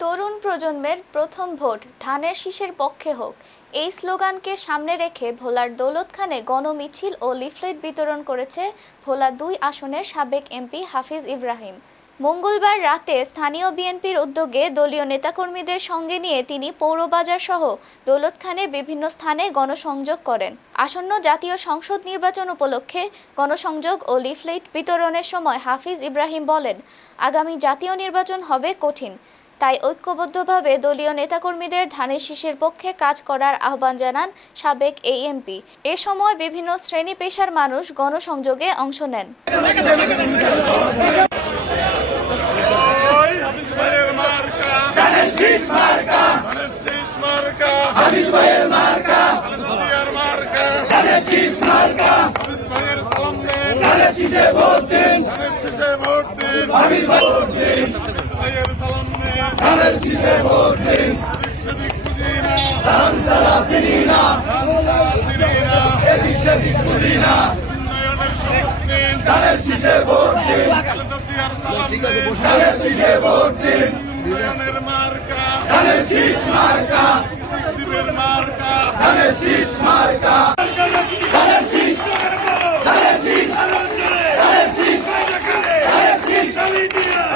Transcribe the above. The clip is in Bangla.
তরুণ প্রজন্মের প্রথম ভোট ধানের শীষের পক্ষে হোক। এই স্লোগানকে সামনে রেখে ভোলার দৌলতখানে গণমিছিল ও লিফলেট বিতরণ করেছে ভোলা দুই আসনের সাবেক এমপি হাফিজ ইব্রাহিম। মঙ্গলবার রাতে স্থানীয় বিএনপির উদ্যোগে দলীয় নেতাকর্মীদের সঙ্গে নিয়ে তিনি পৌরবাজার সহ দৌলতখানে বিভিন্ন স্থানে গণসংযোগ করেন। আসন্ন জাতীয় সংসদ নির্বাচন উপলক্ষে গণসংযোগ ও লিফলেট বিতরণের সময় হাফিজ ইব্রাহিম বলেন, আগামী জাতীয় নির্বাচন হবে কঠিন। তাই ঐক্যবদ্ধভাবে দলীয় নেতাকর্মীদের ধানের শীষের পক্ষে কাজ করার আহ্বান জানান সাবেক এই এমপি এ সময় বিভিন্ন শ্রেণি পেশার মানুষ গণসংযোগে অংশ নেন। ভাইয়ের সালাম নিয়ে। ধানের শীষে ভোট দিন। ধান ছাড়া চিনি না। এদিক সেদিক বুঝি না। ধানের শীষে ভোট দিন। ধানের শীষে ভোট দিন। ধানের শীষ মার্কা। ধানের শীষ মার্কা। ধানের শীষ। ধানের শীষ। ধানের শীষ। ধানের শীষ।